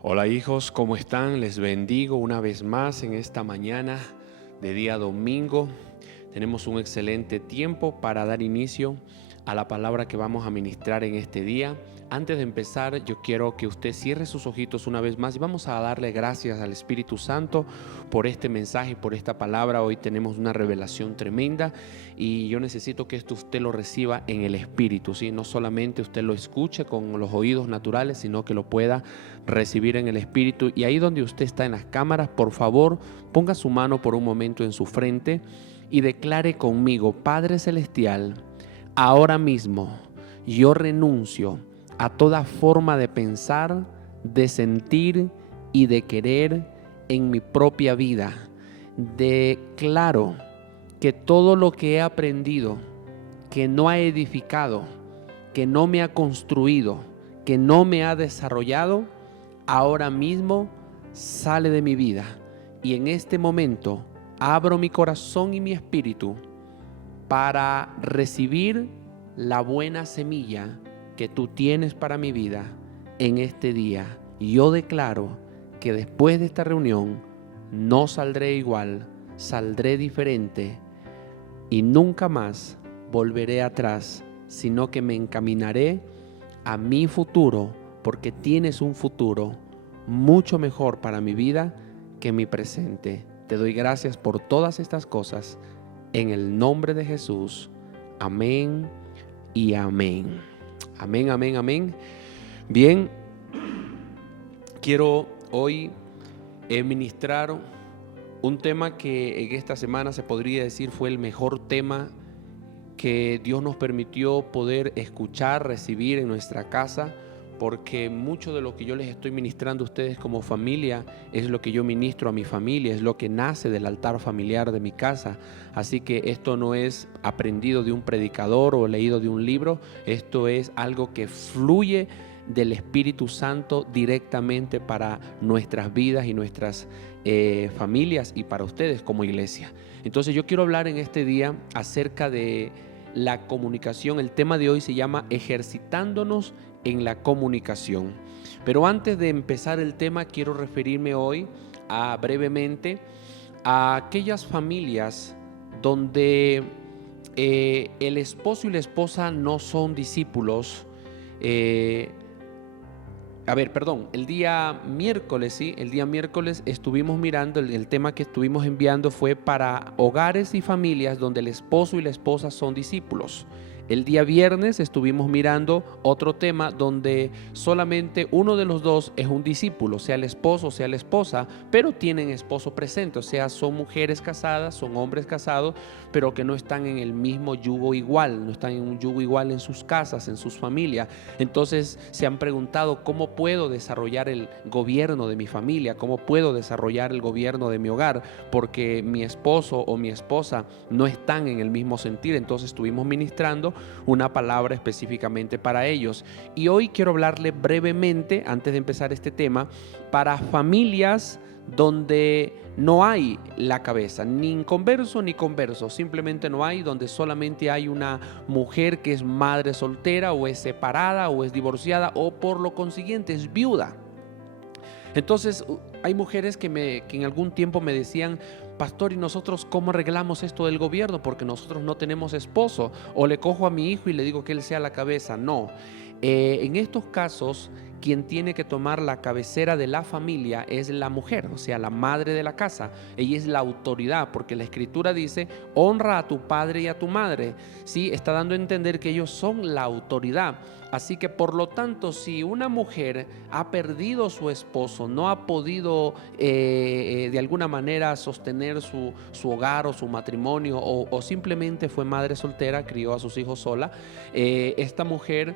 Hola hijos, ¿cómo están? Les bendigo una vez más en esta mañana de día domingo. Tenemos un excelente tiempo para dar inicio a la palabra que vamos a ministrar en este día. Antes de empezar, yo quiero que usted cierre sus ojitos una vez más y vamos a darle gracias al Espíritu Santo por este mensaje, por esta palabra. Hoy tenemos una revelación tremenda y yo necesito que esto usted lo reciba en el Espíritu, ¿sí? No solamente usted lo escuche con los oídos naturales, sino que lo pueda recibir en el Espíritu. Y ahí donde usted está en las cámaras, por favor, ponga su mano por un momento en su frente y declare conmigo: Padre Celestial, ahora mismo yo renuncio a toda forma de pensar, de sentir y de querer en mi propia vida. Declaro que todo lo que he aprendido, que no ha edificado, que no me ha construido, que no me ha desarrollado, ahora mismo sale de mi vida. Y en este momento abro mi corazón y mi espíritu para recibir la buena semilla que tú tienes para mi vida en este día. Yo declaro que después de esta reunión no saldré igual, saldré diferente y nunca más volveré atrás, sino que me encaminaré a mi futuro, porque tienes un futuro mucho mejor para mi vida que mi presente. Te doy gracias por todas estas cosas en el nombre de Jesús. Amén y amén. Amén, amén, amén. Bien, quiero hoy ministrar un tema que en esta semana se podría decir fue el mejor tema que Dios nos permitió poder escuchar, recibir en nuestra casa, porque mucho de lo que yo les estoy ministrando a ustedes como familia es lo que yo ministro a mi familia, es lo que nace del altar familiar de mi casa. Así que esto no es aprendido de un predicador o leído de un libro, esto es algo que fluye del Espíritu Santo directamente para nuestras vidas y nuestras familias y para ustedes como iglesia. Entonces yo quiero hablar en este día acerca de la comunicación. El tema de hoy se llama ejercitándonos en la comunicación. Pero antes de empezar el tema, quiero referirme hoy brevemente a aquellas familias donde el esposo y la esposa no son discípulos. El día miércoles, ¿sí? El día miércoles estuvimos mirando, el tema que estuvimos enviando fue para hogares y familias donde el esposo y la esposa son discípulos. El día viernes estuvimos mirando otro tema donde solamente uno de los dos es un discípulo, sea el esposo o sea la esposa, pero tienen esposo presente, o sea, son mujeres casadas, son hombres casados, pero que no están en el mismo yugo igual, no están en un yugo igual en sus casas, en sus familias. Entonces se han preguntado: ¿cómo puedo desarrollar el gobierno de mi familia? ¿Cómo puedo desarrollar el gobierno de mi hogar? Porque mi esposo o mi esposa no están en el mismo sentir. Entonces estuvimos ministrando una palabra específicamente para ellos. Y hoy quiero hablarle brevemente, antes de empezar este tema, para familias donde no hay la cabeza, ni inconverso ni converso, simplemente no hay, donde solamente hay una mujer que es madre soltera o es separada o es divorciada o por lo consiguiente es viuda. Entonces hay mujeres que en algún tiempo me decían: pastor, ¿y nosotros cómo arreglamos esto del gobierno? Porque nosotros no tenemos esposo. O le cojo a mi hijo y le digo que él sea la cabeza. No. En estos casos, quien tiene que tomar la cabecera de la familia es la mujer, o sea, la madre de la casa. Ella es la autoridad, porque la Escritura dice: honra a tu padre y a tu madre. ¿Sí? Está dando a entender que ellos son la autoridad. Así que por lo tanto, si una mujer ha perdido su esposo, no ha podido de alguna manera sostener su hogar o su matrimonio, o simplemente fue madre soltera, crió a sus hijos sola, esta mujer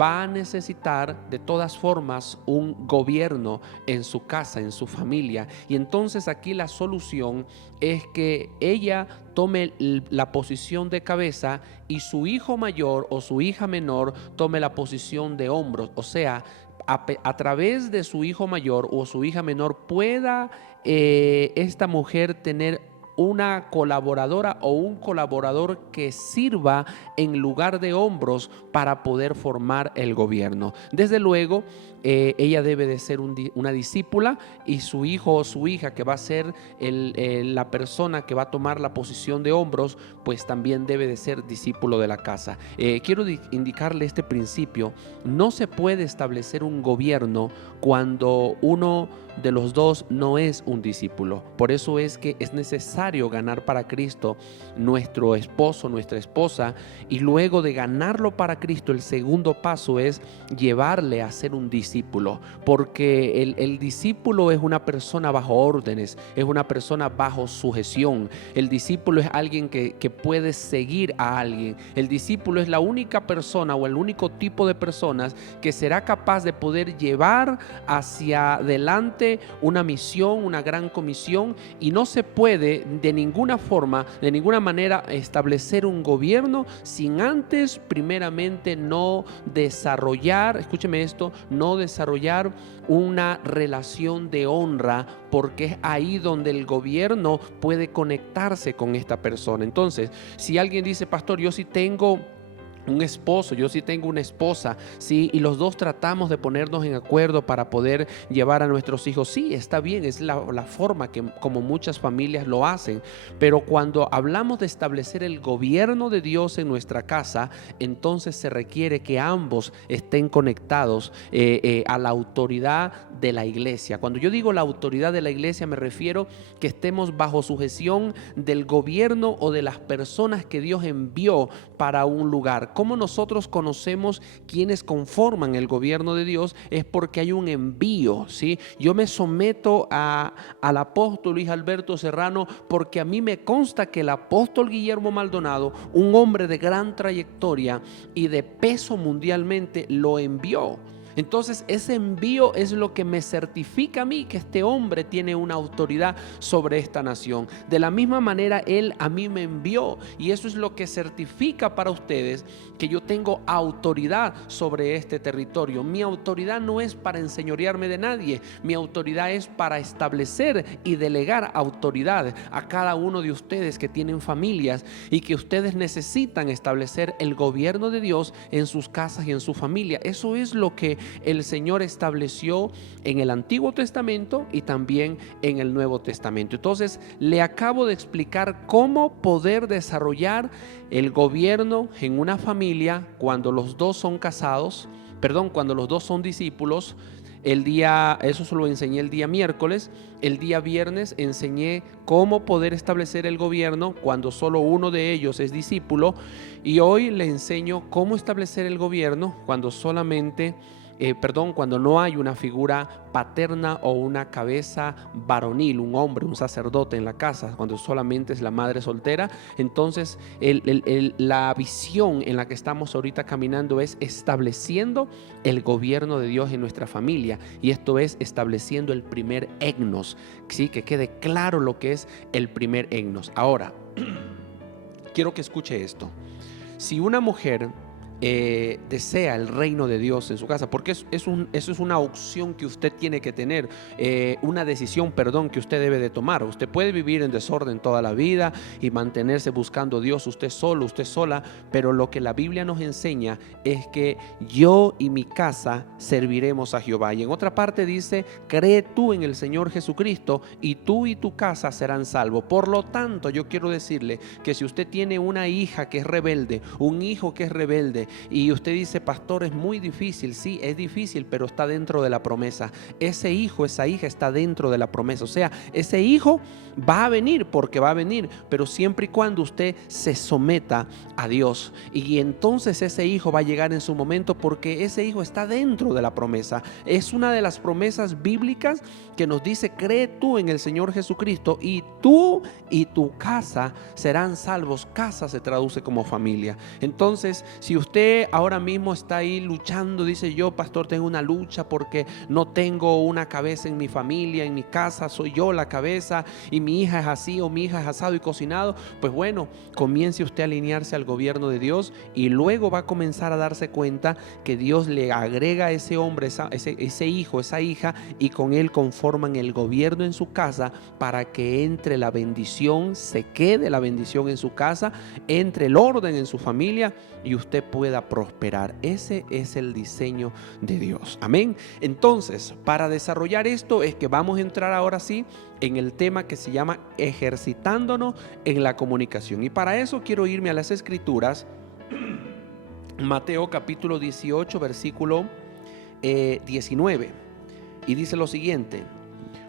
va a necesitar de todas formas un gobierno en su casa, en su familia. Y entonces aquí la solución es que ella tome la posición de cabeza y su hijo mayor o su hija menor tome la posición de hombros. O sea, a través de su hijo mayor o su hija menor pueda esta mujer tener una colaboradora o un colaborador que sirva en lugar de hombros para poder formar el gobierno. Desde luego, ella debe de ser una discípula, y su hijo o su hija, que va a ser la persona que va a tomar la posición de hombros, pues también debe de ser discípulo de la casa. Quiero indicarle este principio: no se puede establecer un gobierno cuando uno de los dos no es un discípulo. Por eso es que es necesario ganar para Cristo nuestro esposo, nuestra esposa, y luego de ganarlo para Cristo, el segundo paso es llevarle a ser un discípulo, porque el discípulo es una persona bajo órdenes, es una persona bajo sujeción. El discípulo es alguien que puede seguir a alguien. El discípulo es la única persona o el único tipo de personas que será capaz de poder llevar hacia adelante una misión, una gran comisión, y no se puede de ninguna forma, de ninguna manera establecer un gobierno sin antes primeramente no desarrollar, escúcheme esto, no desarrollar una relación de honra, porque es ahí donde el gobierno puede conectarse con esta persona. Entonces, si alguien dice: pastor, yo sí tengo un esposo, yo sí tengo una esposa, sí, y los dos tratamos de ponernos en acuerdo para poder llevar a nuestros hijos, sí, está bien, es la forma que como muchas familias lo hacen. Pero cuando hablamos de establecer el gobierno de Dios en nuestra casa, entonces se requiere que ambos estén conectados a la autoridad de la iglesia. Cuando yo digo la autoridad de la iglesia, me refiero que estemos bajo sujeción del gobierno o de las personas que Dios envió para un lugar. ¿Cómo nosotros conocemos quiénes conforman el gobierno de Dios? Es porque hay un envío, ¿sí? Yo me someto al apóstol Luis Alberto Serrano porque a mí me consta que el apóstol Guillermo Maldonado, un hombre de gran trayectoria y de peso mundialmente, lo envió. Entonces ese envío es lo que me certifica a mí que este hombre tiene una autoridad sobre esta nación. De la misma manera él a mí me envió, y eso es lo que certifica para ustedes que yo tengo autoridad sobre este territorio. Mi autoridad no es para enseñorearme de nadie, mi autoridad es para establecer y delegar autoridad a cada uno de ustedes que tienen familias y que ustedes necesitan establecer el gobierno de Dios en sus casas y en su familia. Eso es lo que el Señor estableció en el Antiguo Testamento y también en el Nuevo Testamento. Entonces, le acabo de explicar cómo poder desarrollar el gobierno en una familia cuando los dos son casados, cuando los dos son discípulos. Eso se lo enseñé el día miércoles. El día viernes enseñé cómo poder establecer el gobierno cuando solo uno de ellos es discípulo. Y hoy le enseño cómo establecer el gobierno cuando cuando no hay una figura paterna o una cabeza varonil, un hombre, un sacerdote en la casa, cuando solamente es la madre soltera. Entonces la visión en la que estamos ahorita caminando es estableciendo el gobierno de Dios en nuestra familia, y esto es estableciendo el primer egnos, ¿sí? Que quede claro lo que es el primer egnos. Ahora, quiero que escuche esto. Si una mujer desea el reino de Dios en su casa, porque eso es una opción que usted tiene que tener, una decisión, que usted debe de tomar. Usted puede vivir en desorden toda la vida y mantenerse buscando a Dios usted solo, usted sola, pero lo que la Biblia nos enseña es que yo y mi casa serviremos a Jehová. Y en otra parte dice: cree tú en el Señor Jesucristo y tú y tu casa serán salvos. Por lo tanto, yo quiero decirle que si usted tiene una hija que es rebelde, un hijo que es rebelde, y usted dice: pastor, es muy difícil. Sí, es difícil, pero está dentro de la promesa. Ese hijo, esa hija está dentro de la promesa. O sea, ese hijo va a venir, porque va a venir, pero siempre y cuando usted se someta a Dios. Y entonces ese hijo va a llegar en su momento, porque ese hijo está dentro de la promesa. Es una de las promesas bíblicas que nos dice: cree tú en el Señor Jesucristo y tú y tu casa serán salvos. Casa se traduce como familia. Entonces, si usted usted ahora mismo está ahí luchando, dice: yo, pastor, tengo una lucha porque no tengo una cabeza en mi familia, en mi casa soy yo la cabeza y mi hija es así o mi hija es asado y cocinado. Pues bueno, comience usted a alinearse al gobierno de Dios y luego va a comenzar a darse cuenta que Dios le agrega a ese hombre, ese hijo, esa hija, y con él conforman el gobierno en su casa para que entre la bendición, se quede la bendición en su casa, entre el orden en su familia y usted pueda prosperar. Ese es el diseño de Dios. Amén. Entonces, para desarrollar esto es que vamos a entrar ahora sí en el tema que se llama ejercitándonos en la comunicación. Y para eso quiero irme a las Escrituras. Mateo capítulo 18, versículo 19. Y dice lo siguiente: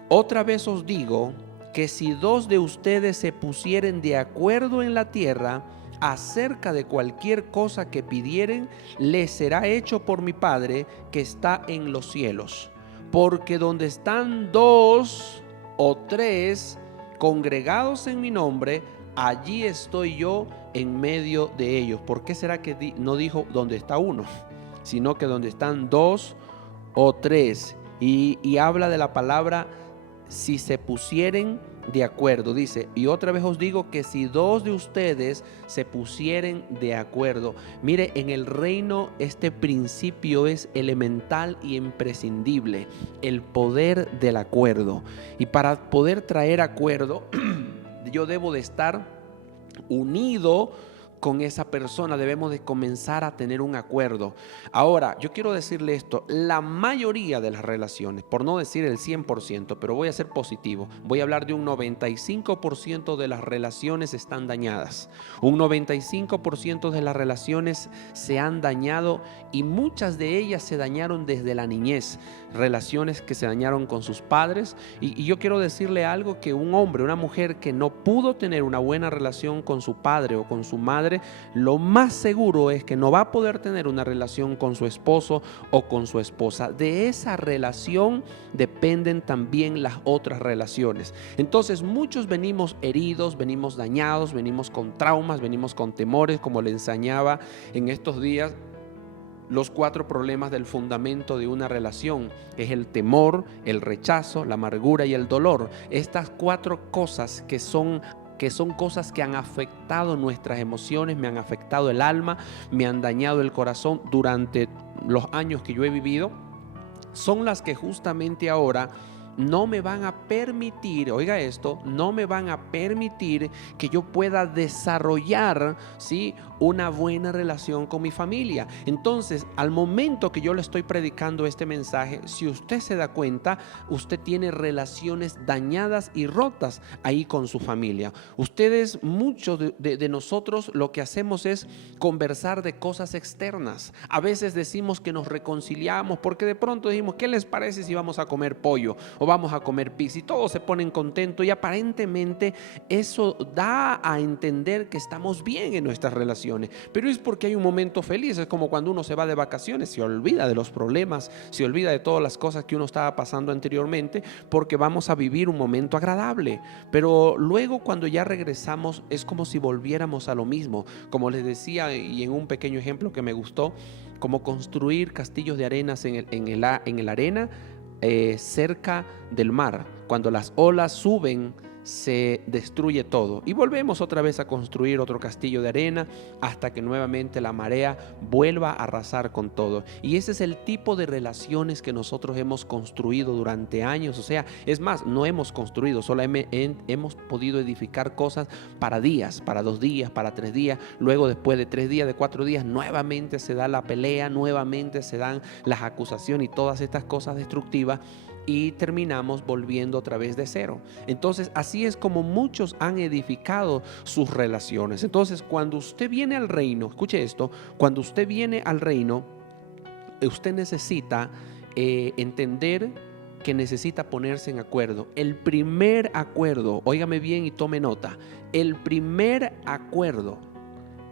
otra vez os digo que si dos de ustedes se pusieren de acuerdo en la tierra acerca de cualquier cosa que pidieren, les será hecho por mi Padre que está en los cielos. Porque donde están dos o tres congregados en mi nombre, allí estoy yo en medio de ellos. ¿Por qué será que no dijo donde está uno, sino que donde están dos o tres? Y habla de la palabra si se pusieren de acuerdo. Dice: y otra vez os digo que si dos de ustedes se pusieren de acuerdo. Mire, en el reino este principio es elemental y imprescindible: el poder del acuerdo. Y para poder traer acuerdo, yo debo de estar unido con esa persona, debemos de comenzar a tener un acuerdo. Ahora, yo quiero decirle esto: la mayoría de las relaciones, por no decir el 100%, pero voy a ser positivo, voy a hablar de un 95% de las relaciones están dañadas. Un 95% de las relaciones se han dañado y muchas de ellas se dañaron desde la niñez. Relaciones que se dañaron con sus padres. Y yo quiero decirle algo: que un hombre, una mujer que no pudo tener una buena relación con su padre o con su madre, lo más seguro es que no va a poder tener una relación con su esposo o con su esposa. De esa relación dependen también las otras relaciones. Entonces muchos venimos heridos, venimos dañados, venimos con traumas, venimos con temores, como le enseñaba en estos días. Los 4 problemas del fundamento de una relación es el temor, el rechazo, la amargura y el dolor. Estas 4 cosas que son cosas que han afectado nuestras emociones, me han afectado el alma, me han dañado el corazón durante los años que yo he vivido, son las que justamente ahora no me van a permitir, oiga esto, no me van a permitir que yo pueda desarrollar, ¿sí?, una buena relación con mi familia. Entonces, al momento que yo le estoy predicando este mensaje, si usted se da cuenta, usted tiene relaciones dañadas y rotas ahí con su familia. Ustedes, muchos de nosotros, lo que hacemos es conversar de cosas externas. A veces decimos que nos reconciliamos porque de pronto decimos: ¿qué les parece si vamos a comer pollo o vamos a comer pizza? Y todos se ponen contentos y aparentemente eso da a entender que estamos bien en nuestras relaciones, pero es porque hay un momento feliz. Es como cuando uno se va de vacaciones, se olvida de los problemas, se olvida de todas las cosas que uno estaba pasando anteriormente, porque vamos a vivir un momento agradable. Pero luego, cuando ya regresamos, es como si volviéramos a lo mismo. Como les decía, y en un pequeño ejemplo que me gustó, como construir castillos de arenas en la arena, cerca del mar. Cuando las olas suben, se destruye todo y volvemos otra vez a construir otro castillo de arena hasta que nuevamente la marea vuelva a arrasar con todo. Y ese es el tipo de relaciones que nosotros hemos construido durante años. O sea, es más, no hemos construido, solo hemos podido edificar cosas para días, para 2 días, para 3 días. Luego, después de 3 días, de 4 días, nuevamente se da la pelea, nuevamente se dan las acusaciones y todas estas cosas destructivas, y terminamos volviendo otra vez de cero. Entonces, así es como muchos han edificado sus relaciones. Entonces, cuando usted viene al reino, escuche esto: cuando usted viene al reino, usted necesita entender que necesita ponerse en acuerdo. El primer acuerdo, óigame bien y tome nota, el primer acuerdo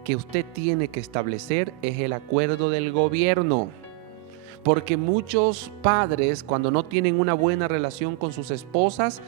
que usted tiene que establecer es el acuerdo del gobierno. Porque muchos padres, cuando no tienen una buena relación con sus esposas,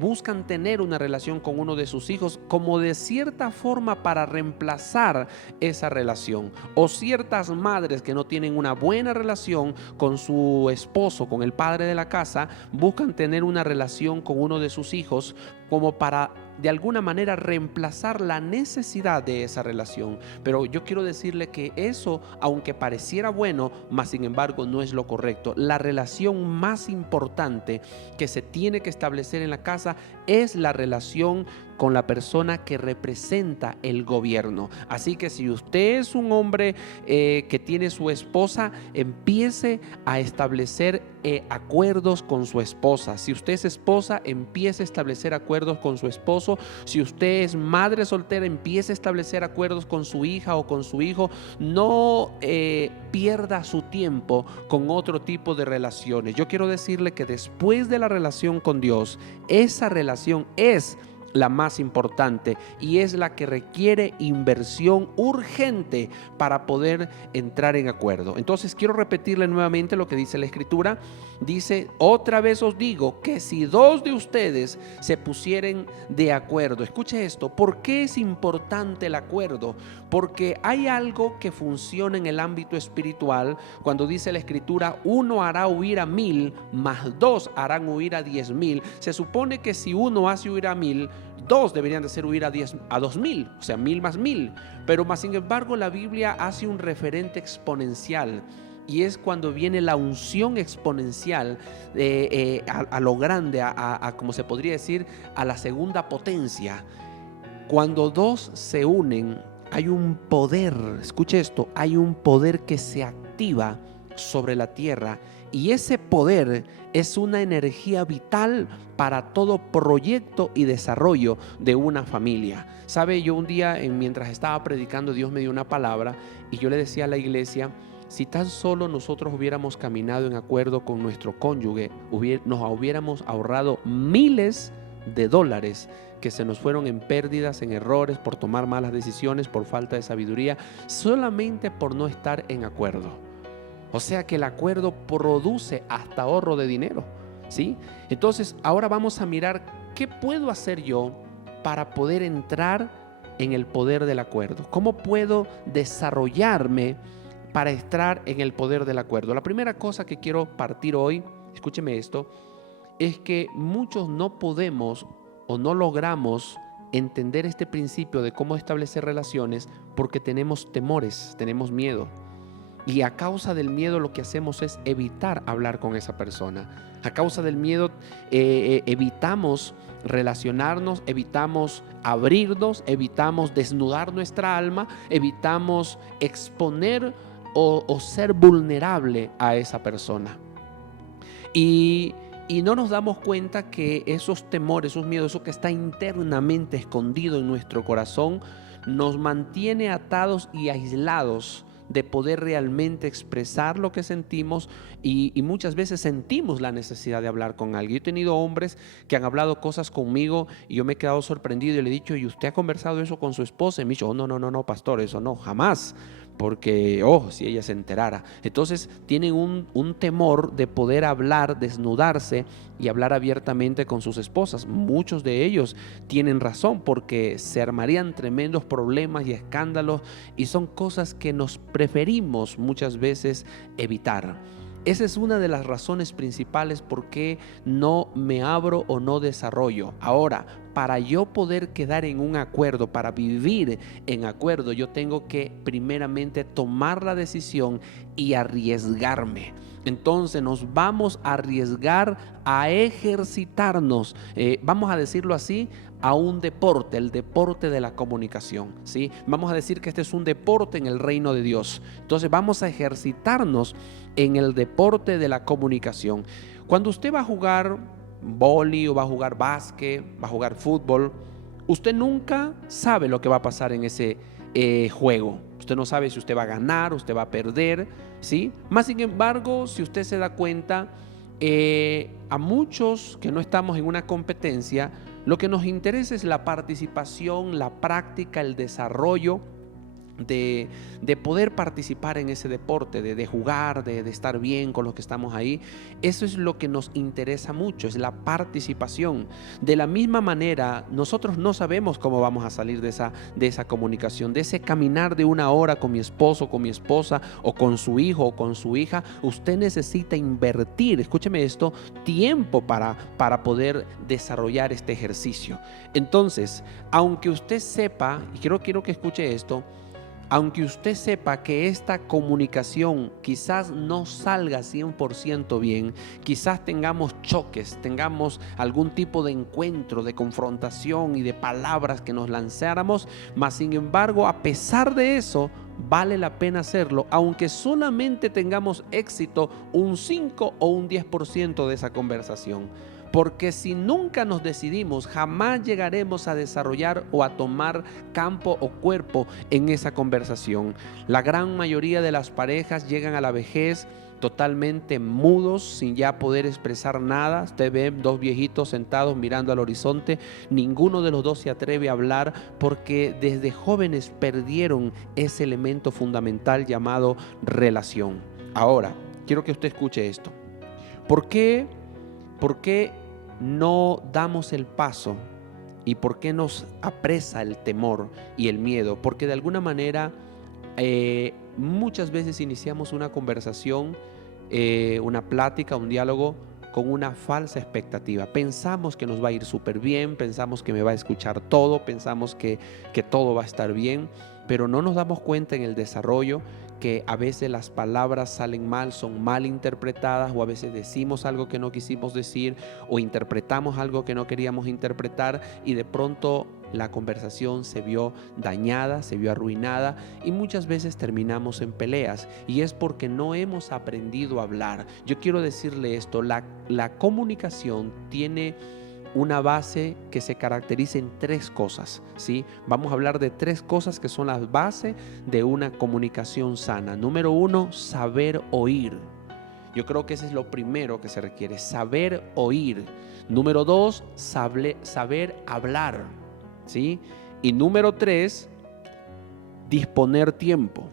buscan tener una relación con uno de sus hijos como de cierta forma para reemplazar esa relación. O ciertas madres que no tienen una buena relación con su esposo, con el padre de la casa, buscan tener una relación con uno de sus hijos como para de alguna manera reemplazar la necesidad de esa relación. Pero yo quiero decirle que eso, aunque pareciera bueno, mas sin embargo no es lo correcto. La relación más importante que se tiene que establecer en la casa es la relación con la persona que representa el gobierno. Así que si usted es un hombre que tiene su esposa, empiece a establecer acuerdos con su esposa. Si usted es esposa, empiece a establecer acuerdos con su esposo. Si usted es madre soltera, empiece a establecer acuerdos con su hija o con su hijo. No pierda su tiempo con otro tipo de relaciones. Yo quiero decirle que después de la relación con Dios, esa relación es la más importante y es la que requiere inversión urgente para poder entrar en acuerdo. Entonces quiero repetirle nuevamente lo que dice la Escritura. Dice: otra vez os digo que si dos de ustedes se pusieren de acuerdo. Escuche esto, ¿por qué es importante el acuerdo? Porque hay algo que funciona en el ámbito espiritual cuando dice la Escritura: uno hará huir a 1000, más dos harán huir a 10,000. Se supone que si uno hace huir a 1000, dos deberían de hacer huir a 2000, o sea, 1000 más 1000. Pero más sin embargo la Biblia hace un referente exponencial. Y es cuando viene la unción exponencial a lo grande, como se podría decir, a la segunda potencia. Cuando dos se unen, hay un poder, escuche esto, hay un poder que se activa sobre la tierra. Y ese poder es una energía vital para todo proyecto y desarrollo de una familia. Sabe, yo un día, mientras estaba predicando, Dios me dio una palabra y yo le decía a la iglesia: si tan solo nosotros hubiéramos caminado en acuerdo con nuestro cónyuge, nos hubiéramos ahorrado miles de dólares que se nos fueron en pérdidas, en errores, por tomar malas decisiones, por falta de sabiduría, solamente por no estar en acuerdo. O sea que el acuerdo produce hasta ahorro de dinero, ¿sí? Entonces ahora vamos a mirar qué puedo hacer yo para poder entrar en el poder del acuerdo. ¿Cómo puedo desarrollarme para entrar en el poder del acuerdo? La primera cosa que quiero partir hoy, escúcheme esto, es que muchos no podemos o no logramos entender este principio de cómo establecer relaciones porque tenemos temores, tenemos miedo. Y a causa del miedo lo que hacemos es evitar hablar con esa persona. A causa del miedo evitamos relacionarnos, evitamos abrirnos, evitamos desnudar nuestra alma, evitamos exponer o ser vulnerable a esa persona. Y no nos damos cuenta que esos temores, esos miedos, eso que está internamente escondido en nuestro corazón, nos mantiene atados y aislados de poder realmente expresar lo que sentimos y muchas veces sentimos la necesidad de hablar con alguien. Yo he tenido hombres que han hablado cosas conmigo y yo me he quedado sorprendido y le he dicho: ¿y usted ha conversado eso con su esposa? Y me ha dicho: oh, no, pastor, eso no, jamás. Porque, si ella se enterara. Entonces tienen un temor de poder hablar, desnudarse y hablar abiertamente con sus esposas. Muchos de ellos tienen razón, porque se armarían tremendos problemas y escándalos, y son cosas que nos preferimos muchas veces evitar. Esa es una de las razones principales por qué no me abro o no desarrollo. Ahora, para yo poder quedar en un acuerdo, para vivir en acuerdo, yo tengo que primeramente tomar la decisión y arriesgarme. Entonces nos vamos a arriesgar a ejercitarnos, vamos a decirlo así, a un deporte, el deporte de la comunicación, ¿sí? Vamos a decir que este es un deporte en el reino de Dios. Entonces vamos a ejercitarnos en el deporte de la comunicación. Cuando usted va a jugar vóley o va a jugar básquet, va a jugar fútbol, usted nunca sabe lo que va a pasar en ese juego. Usted no sabe si usted va a ganar, usted va a perder, ¿sí? Más sin embargo, si usted se da cuenta, a muchos que no estamos en una competencia, lo que nos interesa es la participación, la práctica, el desarrollo de poder participar en ese deporte, de jugar, de estar bien con los que estamos ahí. Eso es lo que nos interesa mucho, es la participación. De la misma manera, nosotros no sabemos cómo vamos a salir de esa comunicación, de ese caminar de una hora con mi esposo, con mi esposa, o con su hijo o con su hija. Usted necesita invertir, escúcheme esto, tiempo para poder desarrollar este ejercicio. Entonces, aunque usted sepa, y quiero que escuche esto, aunque usted sepa que esta comunicación quizás no salga 100% bien, quizás tengamos choques, tengamos algún tipo de encuentro, de confrontación y de palabras que nos lanzáramos, mas sin embargo, a pesar de eso, vale la pena hacerlo, aunque solamente tengamos éxito un 5 o un 10% de esa conversación. Porque si nunca nos decidimos, jamás llegaremos a desarrollar o a tomar campo o cuerpo en esa conversación. La gran mayoría de las parejas llegan a la vejez totalmente mudos, sin ya poder expresar nada. Usted ve dos viejitos sentados mirando al horizonte. Ninguno de los dos se atreve a hablar porque desde jóvenes perdieron ese elemento fundamental llamado relación. Ahora, quiero que usted escuche esto. ¿Por qué no damos el paso y por qué nos apresa el temor y el miedo? Porque de alguna manera muchas veces iniciamos una conversación, una plática, un diálogo con una falsa expectativa. Pensamos que nos va a ir súper bien, pensamos que me va a escuchar todo, pensamos que todo va a estar bien, pero no nos damos cuenta en el desarrollo que a veces las palabras salen mal, son mal interpretadas, o a veces decimos algo que no quisimos decir o interpretamos algo que no queríamos interpretar, y de pronto la conversación se vio dañada, se vio arruinada, y muchas veces terminamos en peleas, y es porque no hemos aprendido a hablar. Yo quiero decirle esto, la comunicación tiene una base que se caracteriza en tres cosas, ¿sí? Vamos a hablar de tres cosas que son las bases de una comunicación sana. Número uno, saber oír. Yo creo que ese es lo primero que se requiere, saber oír. Número dos, saber hablar, ¿sí? Y número tres, disponer tiempo.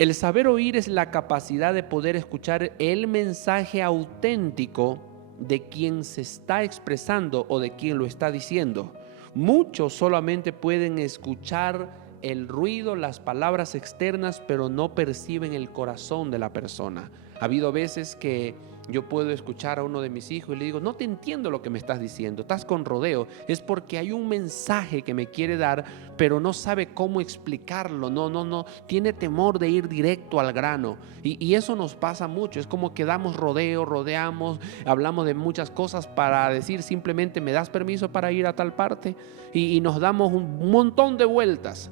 El saber oír es la capacidad de poder escuchar el mensaje auténtico de quien se está expresando o de quien lo está diciendo. Muchos solamente pueden escuchar el ruido, las palabras externas, pero no perciben el corazón de la persona. Ha habido veces que yo puedo escuchar a uno de mis hijos y le digo: no te entiendo lo que me estás diciendo, estás con rodeo. Es porque hay un mensaje que me quiere dar, pero no sabe cómo explicarlo, no, tiene temor de ir directo al grano. Y eso nos pasa mucho, es como que damos rodeo, rodeamos, hablamos de muchas cosas para decir simplemente: ¿me das permiso para ir a tal parte? Y nos damos un montón de vueltas.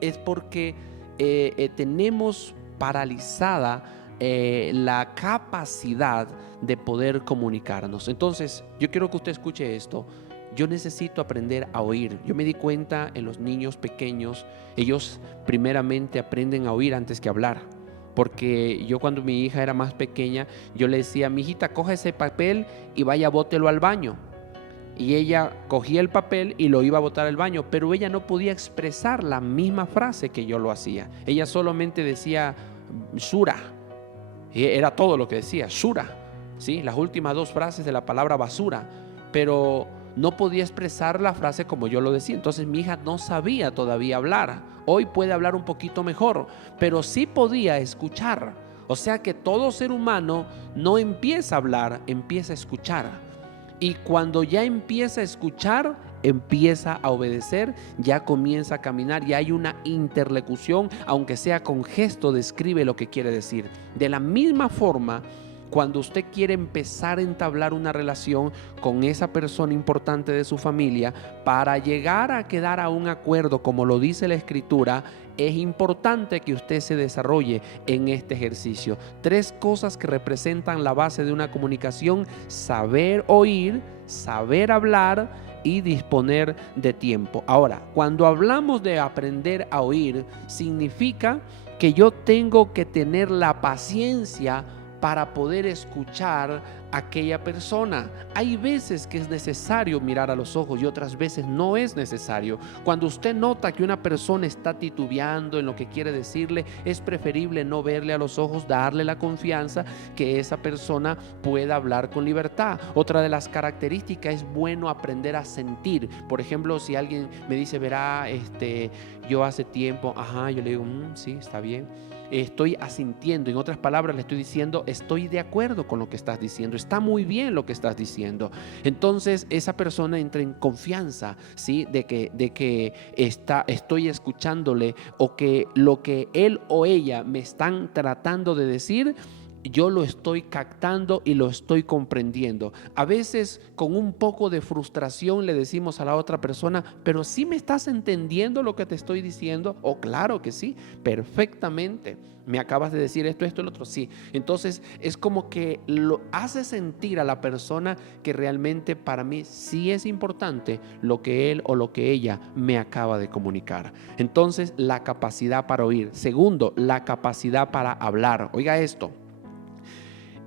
Es porque tenemos paralizada la capacidad de poder comunicarnos. Entonces, yo quiero que usted escuche esto. Yo necesito aprender a oír. Yo me di cuenta en los niños pequeños, ellos primeramente aprenden a oír antes que hablar. Porque yo, cuando mi hija era más pequeña, yo le decía: mijita, coge ese papel y vaya, bótelo al baño. Y ella cogía el papel y lo iba a botar al baño, pero ella no podía expresar la misma frase que yo lo hacía. Ella solamente decía Shura. Era todo lo que decía, Shura, ¿sí? Las últimas dos frases de la palabra basura, pero no podía expresar la frase como yo lo decía. Entonces mi hija no sabía todavía hablar. Hoy puede hablar un poquito mejor, pero sí podía escuchar. O sea que todo ser humano no empieza a hablar, empieza a escuchar. Y cuando ya empieza a escuchar, empieza a obedecer, ya comienza a caminar, ya hay una interlocución, aunque sea con gesto, describe lo que quiere decir. De la misma forma, cuando usted quiere empezar a entablar una relación con esa persona importante de su familia, para llegar a quedar a un acuerdo, como lo dice la Escritura, es importante que usted se desarrolle en este ejercicio. Tres cosas que representan la base de una comunicación: saber oír, saber hablar y disponer de tiempo. Ahora, cuando hablamos de aprender a oír, significa que yo tengo que tener la paciencia para poder escuchar a aquella persona. Hay veces que es necesario mirar a los ojos y otras veces no es necesario. Cuando usted nota que una persona está titubeando en lo que quiere decirle, es preferible no verle a los ojos, darle la confianza que esa persona pueda hablar con libertad. Otra de las características es bueno aprender a sentir. Por ejemplo, si alguien me dice, verá, yo hace tiempo, yo le digo, sí, está bien. Estoy asintiendo, en otras palabras le estoy diciendo, estoy de acuerdo con lo que estás diciendo, está muy bien lo que estás diciendo. Entonces esa persona entra en confianza, ¿sí? de que estoy escuchándole, o que lo que él o ella me están tratando de decir, yo lo estoy captando y lo estoy comprendiendo. A veces con un poco de frustración le decimos a la otra persona, pero ¿sí me estás entendiendo lo que te estoy diciendo? Oh, claro que sí, perfectamente. Me acabas de decir esto, el otro, sí. Entonces es como que lo hace sentir a la persona que realmente para mí sí es importante lo que él o lo que ella me acaba de comunicar. Entonces, la capacidad para oír. Segundo, la capacidad para hablar. Oiga esto.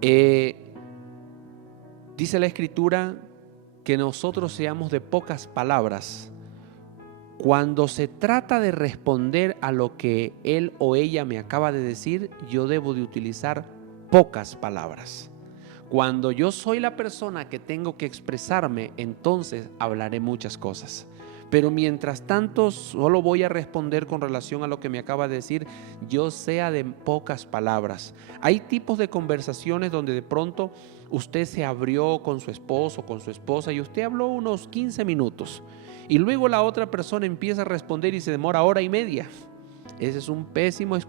Dice la Escritura que nosotros seamos de pocas palabras. Cuando se trata de responder a lo que él o ella me acaba de decir, yo debo de utilizar pocas palabras. Cuando yo soy la persona que tengo que expresarme, entonces hablaré muchas cosas. Pero mientras tanto, solo voy a responder con relación a lo que me acaba de decir, yo sea de pocas palabras. Hay tipos de conversaciones donde de pronto usted se abrió con su esposo, con su esposa, y usted habló unos 15 minutos. Y luego la otra persona empieza a responder y se demora hora y media. Ese es un pésimo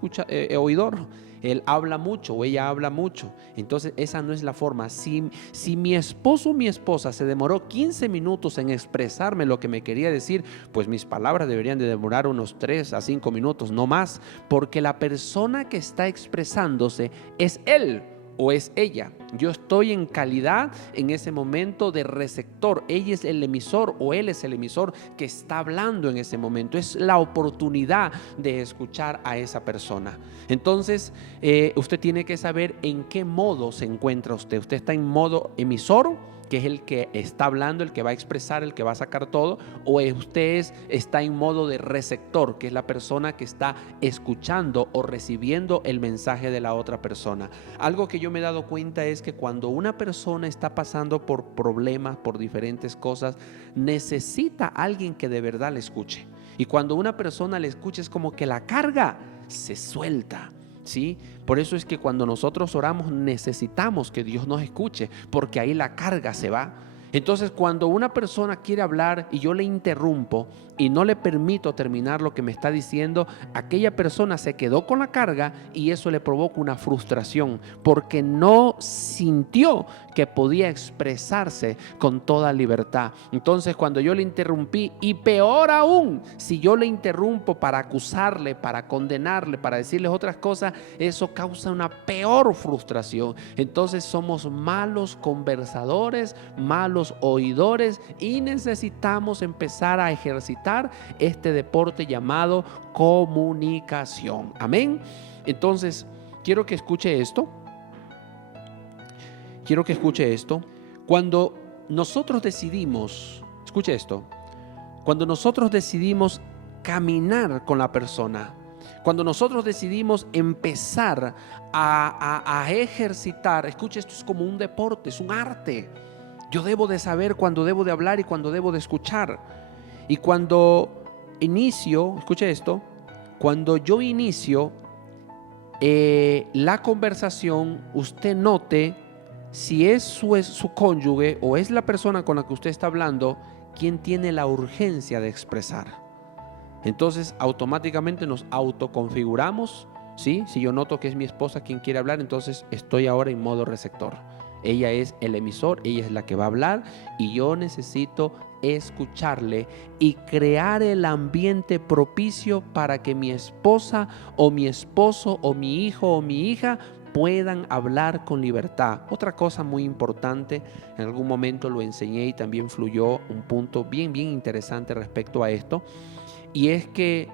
oidor. Él habla mucho o ella habla mucho. Entonces esa no es la forma. Si mi esposo o mi esposa se demoró 15 minutos en expresarme lo que me quería decir, pues mis palabras deberían de demorar unos 3 a 5 minutos, no más. Porque la persona que está expresándose es él o es ella. Yo estoy en calidad en ese momento de receptor. Ella es el emisor o él es el emisor que está hablando en ese momento. Es la oportunidad de escuchar a esa persona. Entonces, usted tiene que saber en qué modo se encuentra usted. Usted está en modo emisor, que es el que está hablando, el que va a expresar, el que va a sacar todo, o usted está en modo de receptor, que es la persona que está escuchando o recibiendo el mensaje de la otra persona. Algo que yo me he dado cuenta es que cuando una persona está pasando por problemas, por diferentes cosas, necesita a alguien que de verdad le escuche. Y cuando una persona le escucha es como que la carga se suelta. ¿Sí? Por eso es que cuando nosotros oramos necesitamos que Dios nos escuche, porque ahí la carga se va. Entonces, cuando una persona quiere hablar y yo le interrumpo y no le permito terminar lo que me está diciendo, aquella persona se quedó con la carga y eso le provoca una frustración porque no sintió que podía expresarse con toda libertad. Entonces, cuando yo le interrumpí, y peor aún, si yo le interrumpo para acusarle, para condenarle, para decirle otras cosas, eso causa una peor frustración. Entonces, somos malos conversadores, malos oidores, y necesitamos empezar a ejercitar este deporte llamado comunicación. Amén. Entonces, quiero que escuche esto. Cuando nosotros decidimos, escuche esto, cuando nosotros decidimos caminar con la persona, cuando nosotros decidimos empezar a ejercitar, escuche, esto es como un deporte, es un arte. Yo debo de saber cuándo debo de hablar y cuándo debo de escuchar. Y cuando inicio, escuche esto, cuando yo inicio la conversación, usted note si es su cónyuge o es la persona con la que usted está hablando quien tiene la urgencia de expresar. Entonces automáticamente nos autoconfiguramos, ¿sí? Si yo noto que es mi esposa quien quiere hablar, entonces estoy ahora en modo receptor. Ella es el emisor, ella es la que va a hablar y yo necesito escucharle y crear el ambiente propicio para que mi esposa o mi esposo o mi hijo o mi hija puedan hablar con libertad. Otra cosa muy importante, en algún momento lo enseñé y también fluyó un punto bien interesante respecto a esto, y es que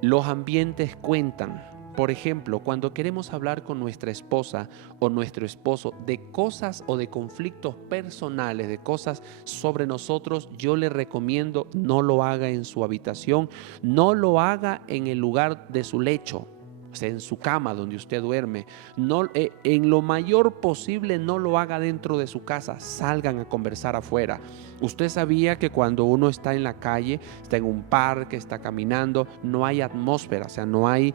los ambientes cuentan. por ejemplo, cuando queremos hablar con nuestra esposa o nuestro esposo de cosas o de conflictos personales, de cosas sobre nosotros, yo le recomiendo no lo haga en su habitación, no lo haga en el lugar de su lecho, o sea, en su cama donde usted duerme. No, en lo mayor posible no lo haga dentro de su casa, salgan a conversar afuera. Usted sabía que cuando uno está en la calle, está en un parque, está caminando, no hay atmósfera, o sea, no hay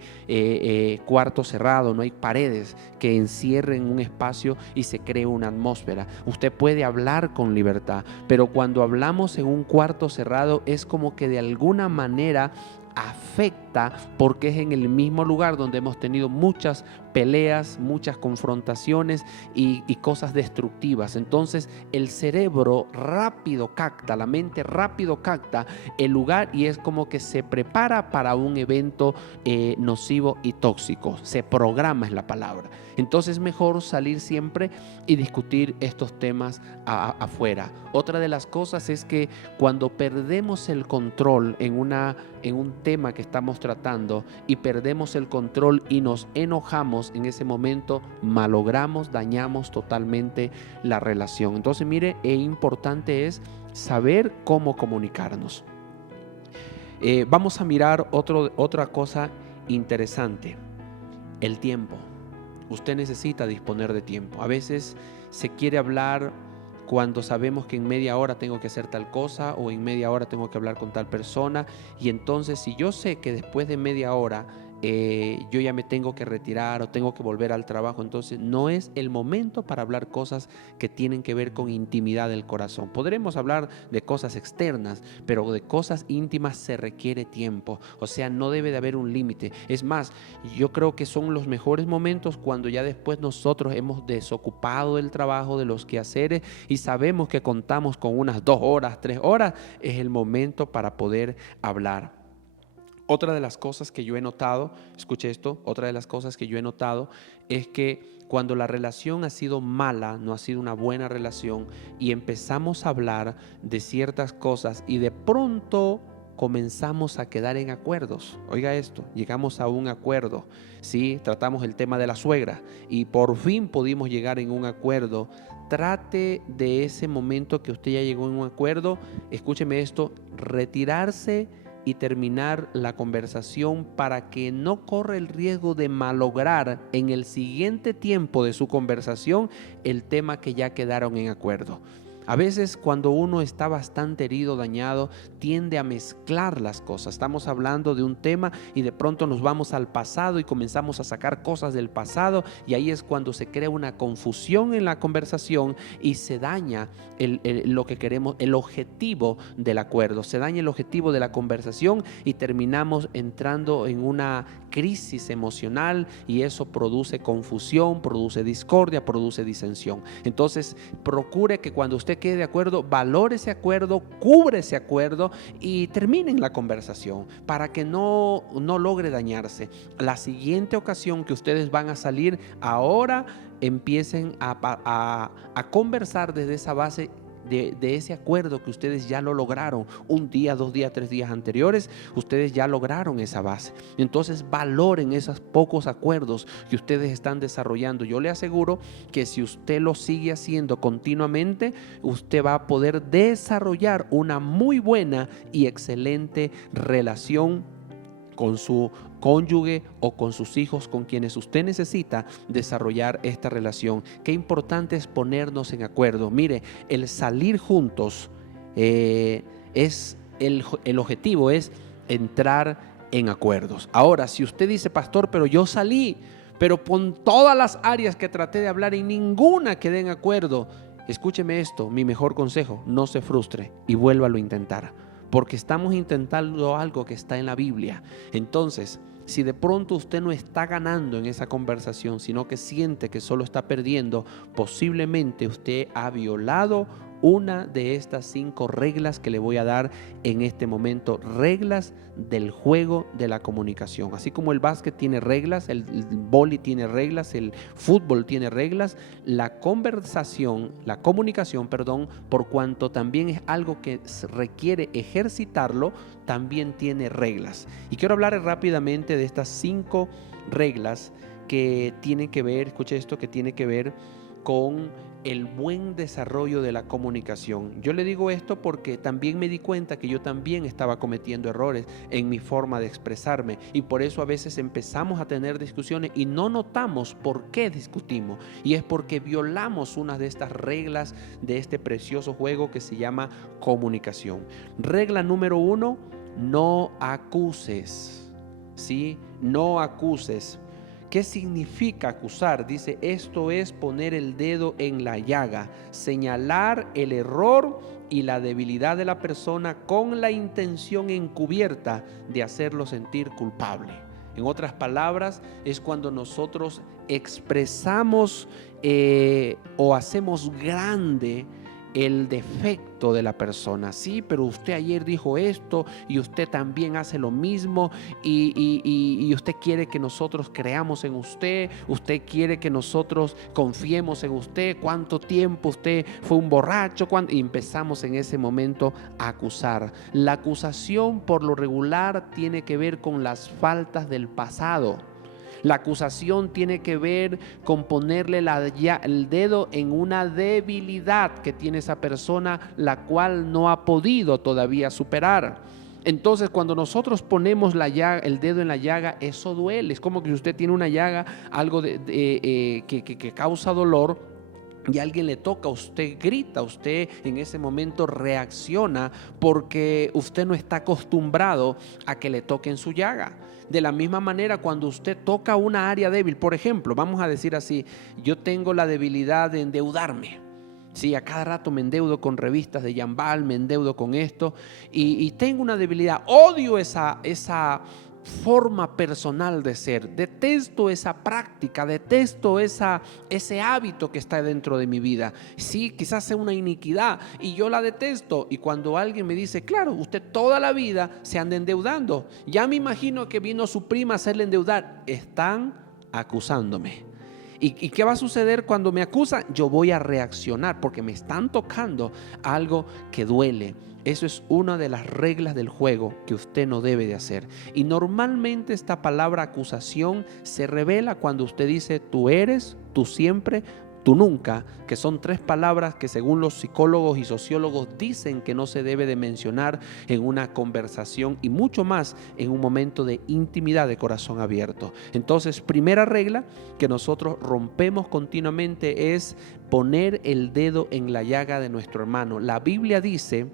cuarto cerrado, no hay paredes que encierren un espacio y se cree una atmósfera. Usted puede hablar con libertad, pero cuando hablamos en un cuarto cerrado es como que de alguna manera afecta, porque es en el mismo lugar donde hemos tenido muchas peleas, muchas confrontaciones y cosas destructivas. Entonces el cerebro rápido capta, la mente rápido capta el lugar y es como que se prepara para un evento nocivo y tóxico. Se programa, es la palabra. Entonces es mejor salir siempre y discutir estos temas afuera. Otra de las cosas es que cuando perdemos el control en un tema que estamos tratando y perdemos el control y nos enojamos, en ese momento malogramos, dañamos totalmente la relación. Entonces, mire, importante es saber cómo comunicarnos. Vamos a mirar otra cosa interesante, el tiempo. Usted necesita disponer de tiempo. A veces se quiere hablar cuando sabemos que en media hora tengo que hacer tal cosa o en media hora tengo que hablar con tal persona, y entonces si yo sé que después de media hora yo ya me tengo que retirar o tengo que volver al trabajo, entonces no es el momento para hablar cosas que tienen que ver con intimidad del corazón. Podremos hablar de cosas externas, pero de cosas íntimas se requiere tiempo, o sea, no debe de haber un límite. Es más, yo creo que son los mejores momentos cuando ya después nosotros hemos desocupado del trabajo, de los quehaceres, y sabemos que contamos con unas 2 horas, 3 horas, es el momento para poder hablar. Otra de las cosas que yo he notado, escuche esto, otra de las cosas que yo he notado es que cuando la relación ha sido mala, no ha sido una buena relación, y empezamos a hablar de ciertas cosas y de pronto comenzamos a quedar en acuerdos. Oiga esto, llegamos a un acuerdo, ¿sí? Tratamos el tema de la suegra y por fin pudimos llegar en un acuerdo. Trate de ese momento que usted ya llegó en un acuerdo, escúcheme esto, retirarse y terminar la conversación para que no corra el riesgo de malograr en el siguiente tiempo de su conversación el tema que ya quedaron en acuerdo. A veces cuando uno está bastante herido, dañado, tiende a mezclar las cosas. Estamos hablando de un tema y de pronto nos vamos al pasado y comenzamos a sacar cosas del pasado, y ahí es cuando se crea una confusión en la conversación y se daña lo que queremos, el objetivo del acuerdo. Se daña el objetivo de la conversación y terminamos entrando en una crisis emocional, y eso produce confusión, produce discordia, produce disensión. Entonces, procure que cuando usted quede de acuerdo, valore ese acuerdo, cubre ese acuerdo y terminen la conversación para que no logre dañarse. La siguiente ocasión que ustedes van a salir, ahora empiecen a conversar desde esa base de ese acuerdo que ustedes ya lo lograron. Un día, 2 días, 3 días anteriores, ustedes ya lograron esa base. Entonces valoren esos pocos acuerdos que ustedes están desarrollando. Yo le aseguro que si usted lo sigue haciendo continuamente, usted va a poder desarrollar una muy buena y excelente relación con su cónyuge o con sus hijos, con quienes usted necesita desarrollar esta relación. Qué importante es ponernos en acuerdo. Mire, el salir juntos es el objetivo es entrar en acuerdos. Ahora, si usted dice, pastor, pero yo salí, pero con todas las áreas que traté de hablar y ninguna quedé en acuerdo, escúcheme esto, mi mejor consejo: no se frustre y vuélvalo a intentar, porque estamos intentando algo que está en la Biblia. Entonces, si de pronto usted no está ganando en esa conversación, sino que siente que solo está perdiendo, posiblemente usted ha violado una de estas 5 reglas que le voy a dar en este momento, reglas del juego de la comunicación. Así como el básquet tiene reglas, el vóley tiene reglas, el fútbol tiene reglas, la comunicación, por cuanto también es algo que requiere ejercitarlo, también tiene reglas. Y quiero hablar rápidamente de estas 5 reglas que tienen que ver, escuche esto, que tiene que ver con el buen desarrollo de la comunicación. Yo le digo esto porque también me di cuenta que yo también estaba cometiendo errores en mi forma de expresarme, y por eso a veces empezamos a tener discusiones y no notamos por qué discutimos, y es porque violamos una de estas reglas de este precioso juego que se llama comunicación. Regla número 1, no acuses. ¿Sí? No acuses. ¿Qué significa acusar? Dice, esto es poner el dedo en la llaga, señalar el error y la debilidad de la persona con la intención encubierta de hacerlo sentir culpable. En otras palabras, es cuando nosotros expresamos o hacemos grande el defecto de la persona. Sí, pero usted ayer dijo esto y usted también hace lo mismo, y usted quiere que nosotros creamos en usted, usted quiere que nosotros confiemos en usted, cuánto tiempo usted fue un borracho, y empezamos en ese momento a acusar. La acusación por lo regular tiene que ver con las faltas del pasado. La acusación tiene que ver con ponerle el dedo en una debilidad que tiene esa persona, la cual no ha podido todavía superar. Entonces, cuando nosotros ponemos el dedo en la llaga, eso duele. Es como que si usted tiene una llaga, algo que causa dolor, y alguien le toca, usted grita, usted en ese momento reacciona porque usted no está acostumbrado a que le toquen su llaga. De la misma manera, cuando usted toca una área débil, por ejemplo, vamos a decir así, yo tengo la debilidad de endeudarme. Sí, a cada rato me endeudo con revistas de Jambal, me endeudo con esto, y tengo una debilidad, odio esa forma personal de ser, detesto esa práctica, detesto ese hábito que está dentro de mi vida. Sí, quizás sea una iniquidad y yo la detesto, y cuando alguien me dice, claro, usted toda la vida se anda endeudando, ya me imagino que vino su prima a hacerle endeudar, están acusándome. ¿Y qué va a suceder cuando me acusan? Yo voy a reaccionar porque me están tocando algo que duele. Eso es una de las reglas del juego que usted no debe de hacer. Y normalmente esta palabra acusación se revela cuando usted dice tú eres, tú siempre, tú nunca, que son 3 palabras que según los psicólogos y sociólogos dicen que no se debe de mencionar en una conversación, y mucho más en un momento de intimidad de corazón abierto. Entonces, primera regla que nosotros rompemos continuamente es poner el dedo en la llaga de nuestro hermano. La Biblia dice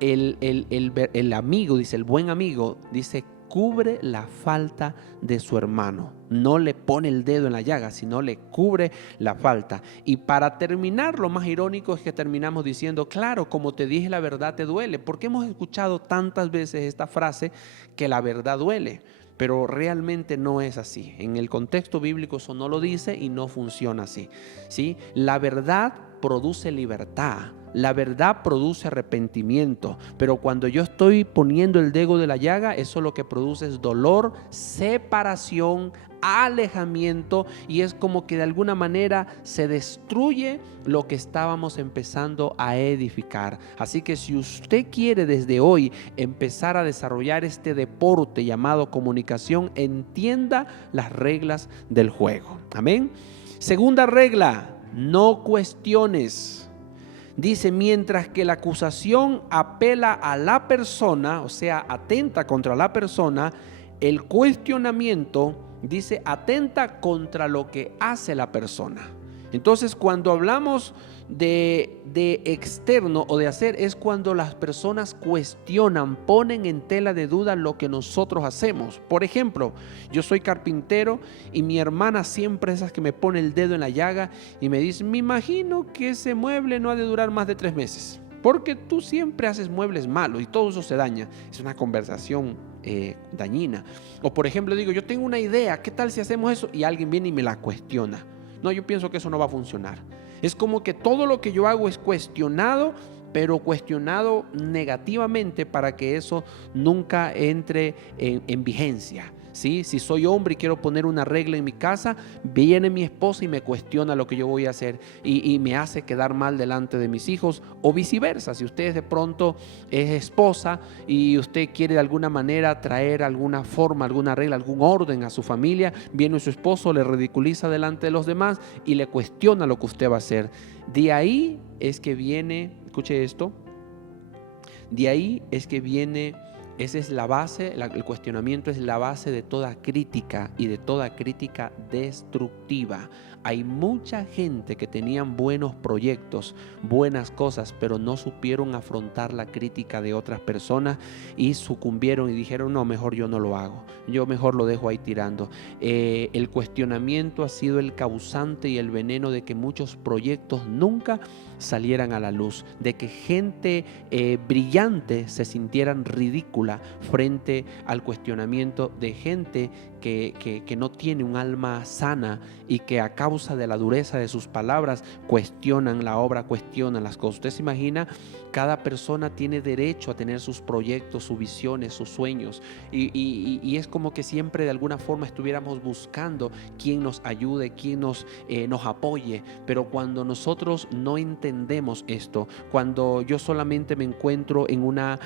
el amigo, dice el buen amigo, dice cubre la falta de su hermano. No le pone el dedo en la llaga, sino le cubre la falta. Y para terminar, lo más irónico es que terminamos diciendo, claro, como te dije, la verdad te duele, porque hemos escuchado tantas veces esta frase que la verdad duele. Pero realmente no es así. En el contexto bíblico eso no lo dice y no funciona así. ¿Sí? La verdad produce libertad. La verdad produce arrepentimiento, pero cuando yo estoy poniendo el dedo de la llaga, eso lo que produce es dolor, separación, alejamiento, y es como que de alguna manera se destruye lo que estábamos empezando a edificar. Así que si usted quiere desde hoy empezar a desarrollar este deporte llamado comunicación, entienda las reglas del juego. Amén. Segunda regla, no cuestiones. Dice, mientras que la acusación apela a la persona, o sea, atenta contra la persona, el cuestionamiento, dice, atenta contra lo que hace la persona. Entonces, cuando hablamos de externo o de hacer, es cuando las personas cuestionan, ponen en tela de duda lo que nosotros hacemos. Por ejemplo, yo soy carpintero y mi hermana siempre es esa que me pone el dedo en la llaga y me dice, me imagino que ese mueble no ha de durar más de 3 meses, porque tú siempre haces muebles malos y todo eso se daña. Es una conversación dañina. O por ejemplo, digo, yo tengo una idea, ¿qué tal si hacemos eso? Y alguien viene y me la cuestiona. No, yo pienso que eso no va a funcionar. Es como que todo lo que yo hago es cuestionado, pero cuestionado negativamente para que eso nunca entre en vigencia. ¿Sí? Si soy hombre y quiero poner una regla en mi casa, viene mi esposa y me cuestiona lo que yo voy a hacer y me hace quedar mal delante de mis hijos, o viceversa. Si usted de pronto es esposa y usted quiere de alguna manera traer alguna forma, alguna regla, algún orden a su familia, viene su esposo, le ridiculiza delante de los demás y le cuestiona lo que usted va a hacer. De ahí es que viene, escuche esto, de ahí es que viene. Esa es la base, el cuestionamiento es la base de toda crítica y de toda crítica destructiva. Hay mucha gente que tenían buenos proyectos, buenas cosas, pero no supieron afrontar la crítica de otras personas y sucumbieron y dijeron, no, mejor yo no lo hago, yo mejor lo dejo ahí tirando. El cuestionamiento ha sido el causante y el veneno de que muchos proyectos nunca salieran a la luz, de que gente brillante se sintieran ridícula frente al cuestionamiento de gente que no tiene un alma sana y que a causa de la dureza de sus palabras cuestionan la obra, cuestionan las cosas. Usted se imagina, cada persona tiene derecho a tener sus proyectos, sus visiones, sus sueños y es como que siempre de alguna forma estuviéramos buscando quién nos ayude, quién nos apoye, pero cuando nosotros no entendemos esto, cuando yo solamente me encuentro en una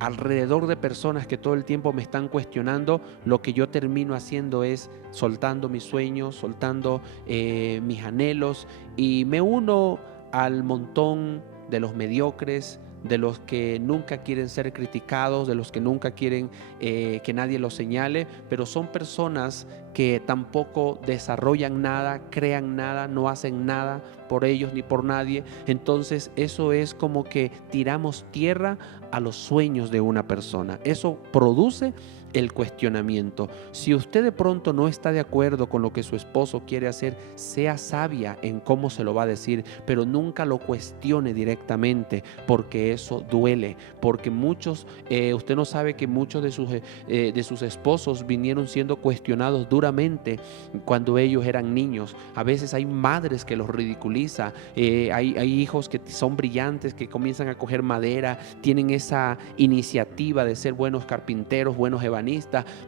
alrededor de personas que todo el tiempo me están cuestionando, lo que yo termino haciendo es soltando mis sueños, soltando mis anhelos, y me uno al montón de los mediocres, de los que nunca quieren ser criticados, de los que nunca quieren que nadie los señale, pero son personas que tampoco desarrollan nada, crean nada, no hacen nada por ellos ni por nadie. Entonces eso es como que tiramos tierra a los sueños de una persona. Eso produce el cuestionamiento. Si usted de pronto no está de acuerdo con lo que su esposo quiere hacer, sea sabia en cómo se lo va a decir, pero nunca lo cuestione directamente, porque eso duele, porque muchos, usted no sabe que muchos de sus esposos vinieron siendo cuestionados duramente cuando ellos eran niños. A veces hay madres que los ridiculiza, hay hijos que son brillantes, que comienzan a coger madera, tienen esa iniciativa de ser buenos carpinteros, buenos ebanista,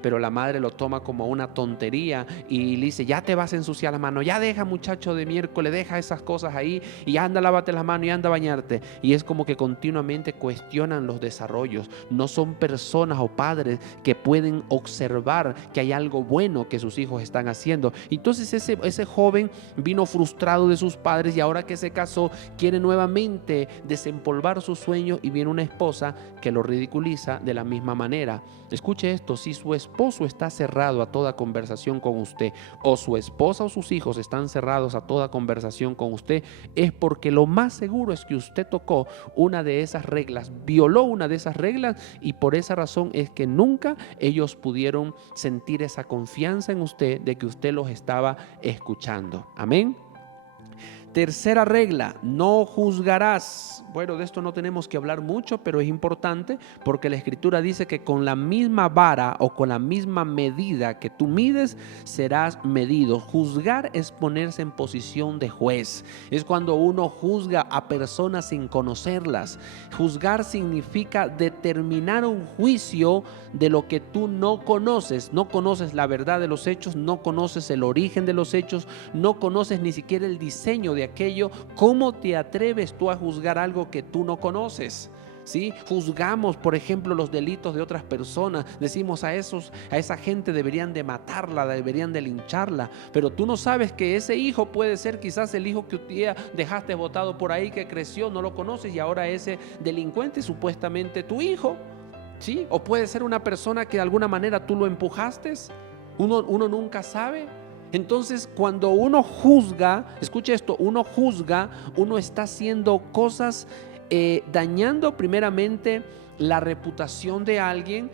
pero la madre lo toma como una tontería y le dice, ya te vas a ensuciar las manos, ya deja, muchacho de miércoles, deja esas cosas ahí y anda, lávate las manos y anda a bañarte. Y es como que continuamente cuestionan los desarrollos. No son personas o padres que pueden observar que hay algo bueno que sus hijos están haciendo. Entonces ese joven vino frustrado de sus padres y ahora que se casó quiere nuevamente desempolvar sus sueños, y viene una esposa que lo ridiculiza de la misma manera. Escuche esto, si su esposo está cerrado a toda conversación con usted, o su esposa o sus hijos están cerrados a toda conversación con usted, es porque lo más seguro es que usted tocó una de esas reglas, violó una de esas reglas, y por esa razón es que nunca ellos pudieron sentir esa confianza en usted de que usted los estaba escuchando. Amén. Tercera regla, no juzgarás. Bueno, de esto no tenemos que hablar mucho, pero es importante porque la Escritura dice que con la misma vara o con la misma medida que tú mides, serás medido. Juzgar es ponerse en posición de juez. Es cuando uno juzga a personas sin conocerlas. Juzgar significa determinar un juicio de lo que tú no conoces. No conoces la verdad de los hechos, no conoces el origen de los hechos, no conoces ni siquiera el diseño de aquello. ¿Cómo te atreves tú a juzgar algo que tú no conoces? ¿Sí? Juzgamos, por ejemplo, los delitos de otras personas. Decimos a esa gente deberían de matarla, deberían de lincharla, pero tú no sabes que ese hijo puede ser quizás el hijo que un día dejaste botado por ahí, que creció, no lo conoces, y ahora ese delincuente es supuestamente tu hijo, ¿sí? O puede ser una persona que de alguna manera tú lo empujaste. Uno nunca sabe. Entonces, cuando uno juzga, escuche esto, uno juzga, uno está haciendo cosas dañando primeramente la reputación de alguien,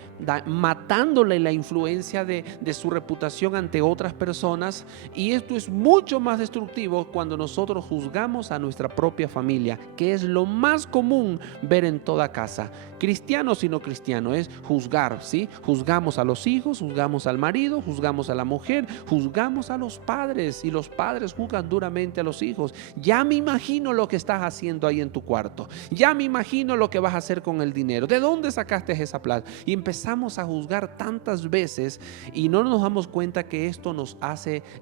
matándole la influencia de su reputación ante otras personas. Y esto es mucho más destructivo cuando nosotros juzgamos a nuestra propia familia, que es lo más común ver en toda casa, cristianos y no cristianos, es juzgar, ¿sí? Juzgamos a los hijos, juzgamos al marido, juzgamos a la mujer, juzgamos a los padres, y los padres juzgan duramente a los hijos. Ya me imagino lo que estás haciendo ahí en tu cuarto, ya me imagino lo que vas a hacer con el dinero, ¿de dónde sacaste esa plata? Y empezamos a juzgar tantas veces y no nos damos cuenta que esto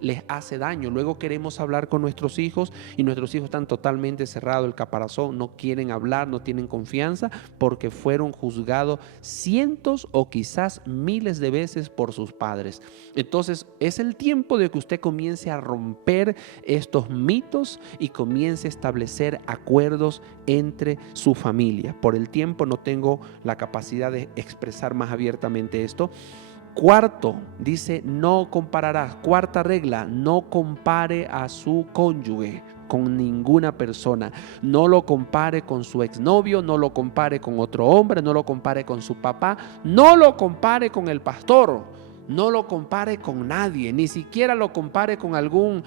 les hace daño. Luego queremos hablar con nuestros hijos y nuestros hijos están totalmente cerrados el caparazón, no quieren hablar, no tienen confianza porque fueron juzgados cientos o quizás miles de veces por sus padres. Entonces es el tiempo de que usted comience a romper estos mitos y comience a establecer acuerdos entre su familia. Por el tiempo no tengo la capacidad de expresar más abiertamente esto. Cuarto, dice, no compararás. Cuarta regla, no compare a su cónyuge con ninguna persona. No lo compare con su exnovio, no lo compare con otro hombre, no lo compare con su papá, no lo compare con el pastor. No lo compare con nadie, ni siquiera lo compare con algún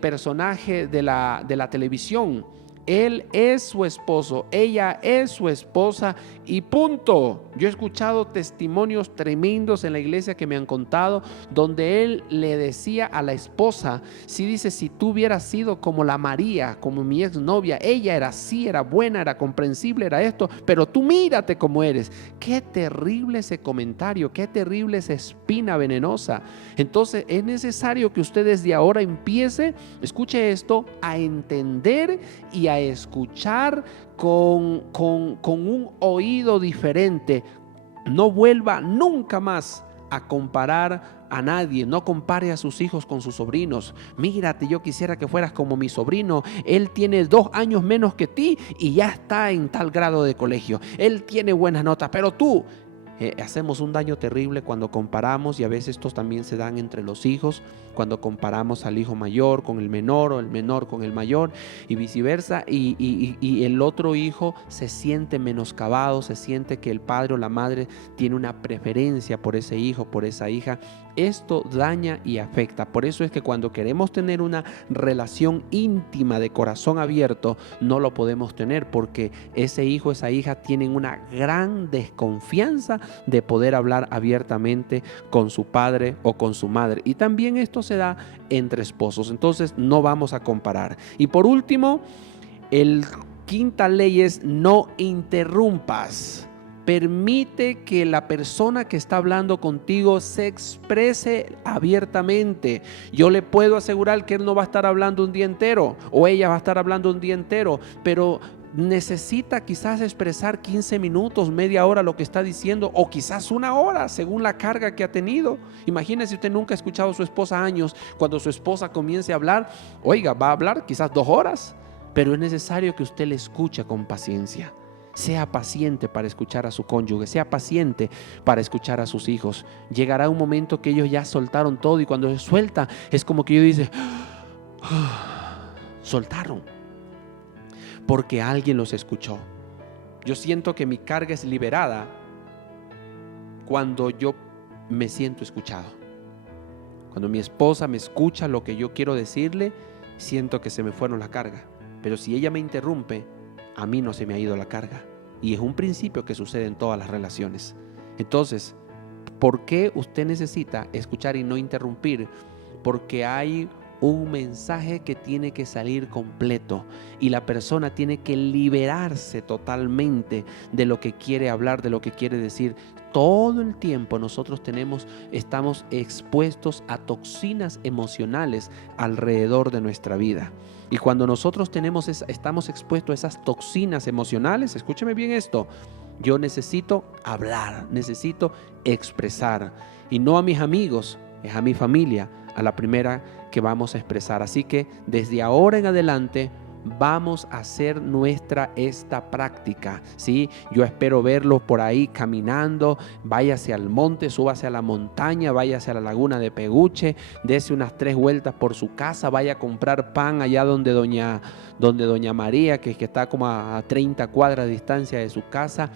personaje de la televisión. Él es su esposo, ella es su esposa y punto. Yo he escuchado testimonios tremendos en la iglesia que me han contado donde él le decía a la esposa, si tú hubieras sido como la María, como mi exnovia, ella era así, era buena, era comprensible, era esto, pero tú mírate cómo eres. Qué terrible ese comentario, qué terrible esa espina venenosa. Entonces es necesario que usted desde ahora empiece, escuche esto, a entender y a escuchar con un oído diferente. No vuelva nunca más a comparar a nadie. No compare a sus hijos con sus sobrinos. Mírate, yo quisiera que fueras como mi sobrino. Él tiene 2 años menos que ti y ya está en tal grado de colegio. Él tiene buenas notas, pero tú... hacemos un daño terrible cuando comparamos, y a veces estos también se dan entre los hijos, cuando comparamos al hijo mayor con el menor o el menor con el mayor y viceversa, y el otro hijo se siente menoscabado, se siente que el padre o la madre tiene una preferencia por ese hijo, por esa hija. Esto daña y afecta. Por eso es que cuando queremos tener una relación íntima de corazón abierto, no lo podemos tener, porque ese hijo, esa hija tienen una gran desconfianza de poder hablar abiertamente con su padre o con su madre. Y también esto se da entre esposos. Entonces no vamos a comparar. Y por último, el quinta ley es: no interrumpas. Permite que la persona que está hablando contigo se exprese abiertamente. Yo le puedo asegurar que él no va a estar hablando un día entero, o ella va a estar hablando un día entero, pero necesita quizás expresar 15 minutos, media hora lo que está diciendo, o quizás 1 hora según la carga que ha tenido. Imagínese, usted nunca ha escuchado a su esposa años. Cuando su esposa comience a hablar, oiga, va a hablar quizás 2 horas, pero es necesario que usted le escuche con paciencia. Sea paciente para escuchar a su cónyuge, sea paciente para escuchar a sus hijos. Llegará un momento que ellos ya soltaron todo, y cuando se suelta es como que ellos dicen, soltaron, porque alguien los escuchó. Yo siento que mi carga es liberada cuando yo me siento escuchado. Cuando mi esposa me escucha lo que yo quiero decirle, siento que se me fueron la carga. Pero si ella me interrumpe, a mí no se me ha ido la carga. Y es un principio que sucede en todas las relaciones. Entonces, ¿por qué usted necesita escuchar y no interrumpir? Porque hay un mensaje que tiene que salir completo, y la persona tiene que liberarse totalmente de lo que quiere hablar, de lo que quiere decir. Todo el tiempo nosotros estamos expuestos a toxinas emocionales alrededor de nuestra vida. Y cuando nosotros estamos expuestos a esas toxinas emocionales, escúcheme bien esto, yo necesito hablar, necesito expresar, y no a mis amigos, es a mi familia, a la primera que vamos a expresar. Así que desde ahora en adelante vamos a hacer esta práctica, ¿sí? Yo espero verlo por ahí caminando. Váyase al monte, súbase a la montaña, váyase a la laguna de Peguche, dése unas 3 vueltas por su casa, vaya a comprar pan allá donde doña María, que está como a 30 cuadras de distancia de su casa.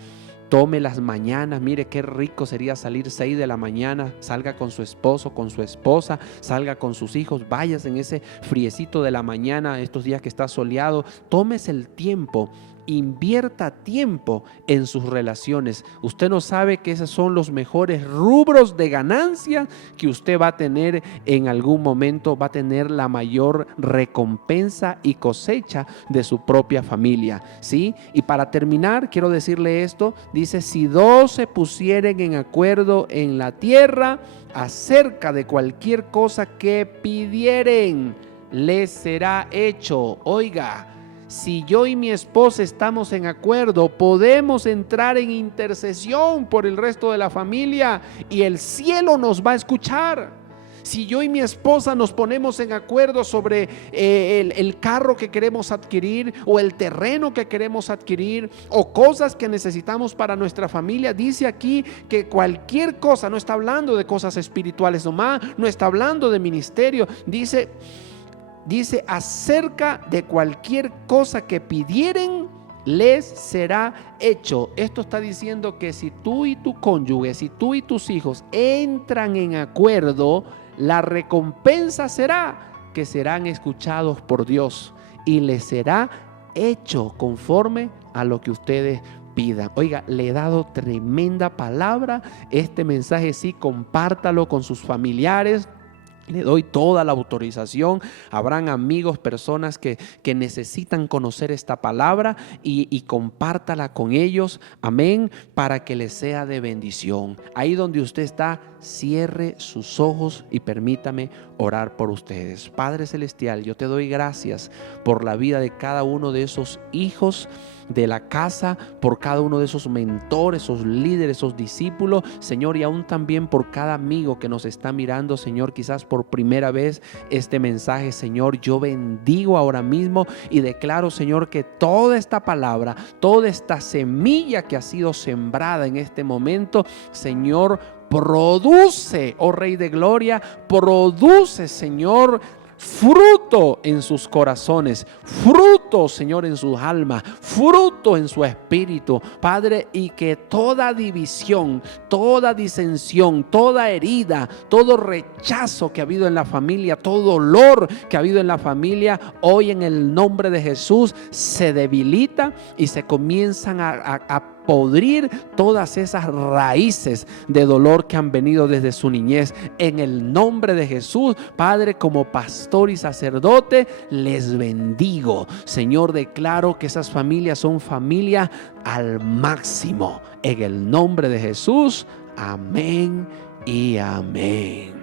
Tome las mañanas, mire qué rico sería salir 6 de la mañana, salga con su esposo, con su esposa, salga con sus hijos, vayas en ese friecito de la mañana, estos días que está soleado, tómese el tiempo. Invierta tiempo en sus relaciones. Usted no sabe que esos son los mejores rubros de ganancia que usted va a tener en algún momento, va a tener la mayor recompensa y cosecha de su propia familia, ¿sí? Y para terminar, quiero decirle esto, dice, si dos se pusieren en acuerdo en la tierra acerca de cualquier cosa que pidieren, les será hecho. Oiga, si yo y mi esposa estamos en acuerdo, podemos entrar en intercesión por el resto de la familia y el cielo nos va a escuchar. Si yo y mi esposa nos ponemos en acuerdo sobre el carro que queremos adquirir o el terreno que queremos adquirir o cosas que necesitamos para nuestra familia, dice aquí que cualquier cosa, no está hablando de cosas espirituales nomás, no está hablando de ministerio, dice acerca de cualquier cosa que pidieren, les será hecho. Esto está diciendo que si tú y tu cónyuge, si tú y tus hijos entran en acuerdo, la recompensa será que serán escuchados por Dios y les será hecho conforme a lo que ustedes pidan. Oiga, le he dado tremenda palabra. Este mensaje sí, compártalo con sus familiares. Le doy toda la autorización. Habrán amigos, personas que necesitan conocer esta palabra y compártala con ellos. Amén. Para que les sea de bendición. Ahí donde usted está, cierre sus ojos y permítame orar por ustedes. Padre Celestial, yo te doy gracias por la vida de cada uno de esos hijos de la casa, por cada uno de esos mentores, esos líderes, esos discípulos, Señor, y aún también por cada amigo que nos está mirando, Señor, quizás por primera vez este mensaje, Señor. Yo bendigo ahora mismo y declaro, Señor, que toda esta palabra, toda esta semilla que ha sido sembrada en este momento, Señor, produce, oh Rey de Gloria, produce, Señor, fruto en sus corazones, fruto, Señor, en sus almas, fruto en su espíritu, Padre, y que toda división, toda disensión, toda herida, todo rechazo que ha habido en la familia, todo dolor que ha habido en la familia, hoy en el nombre de Jesús se debilita y se comienzan a podrir todas esas raíces de dolor que han venido desde su niñez. En el nombre de Jesús, Padre, como pastor y sacerdote, les bendigo. Señor, declaro que esas familias son familias al máximo. En el nombre de Jesús, amén y amén.